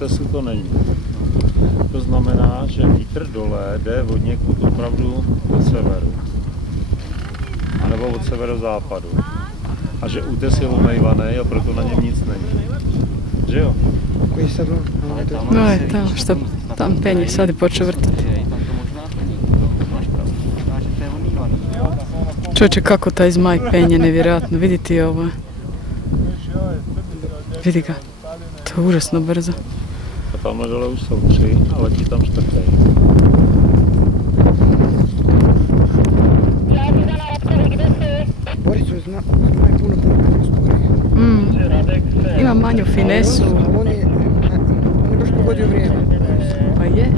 útesu to není. To znamená, že vítr dole jde od někud opravdu od severu. A nebo od severozápadu. A že útes je omejvaný a proto na něm nic není. Že jo? No je tamo što tam penje, sad je počeo vrtati. Čovječe, kako taj zmaj penje, nevjerojatno, vidi ti ovo. Vidi ga, to je užasno brzo. A tamhle dole už jsou 3 a letí tam 4. Ima manju finesu. On je baš pogodio vrijeme. Pa je.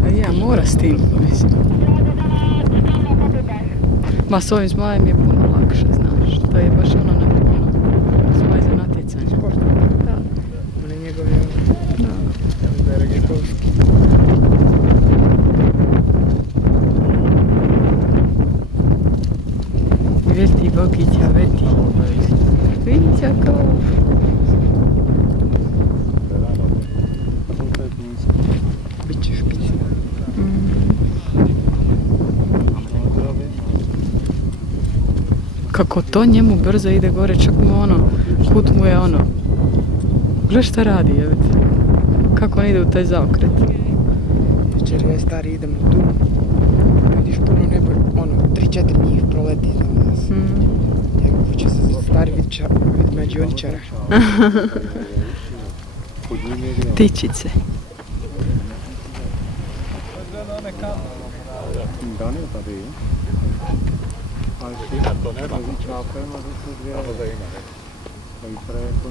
Pa je, a mora s tim, mislim. Ma s ovim zmajem je puno lakše, znaš. To je baš ono zmaj za natjecanje. Da. On je njegov je... Da je Regekovski. Veti Bogića, veti. Vidiš jako. Biće špici. Kako to njemu brzo ide gore, čak mu ono, kut mu je ono. Gle šta radi, jevite. Kako on ide u taj zaokret. Večer ja stari idemo tu. Vidiš puno nebo, ono, 3-4 njih proleti iznad nas. Ja će se stari vid mađioničara. Tičice. Dan je tady. A ještě to nemá. Čápem a zase 2. A vypadá jako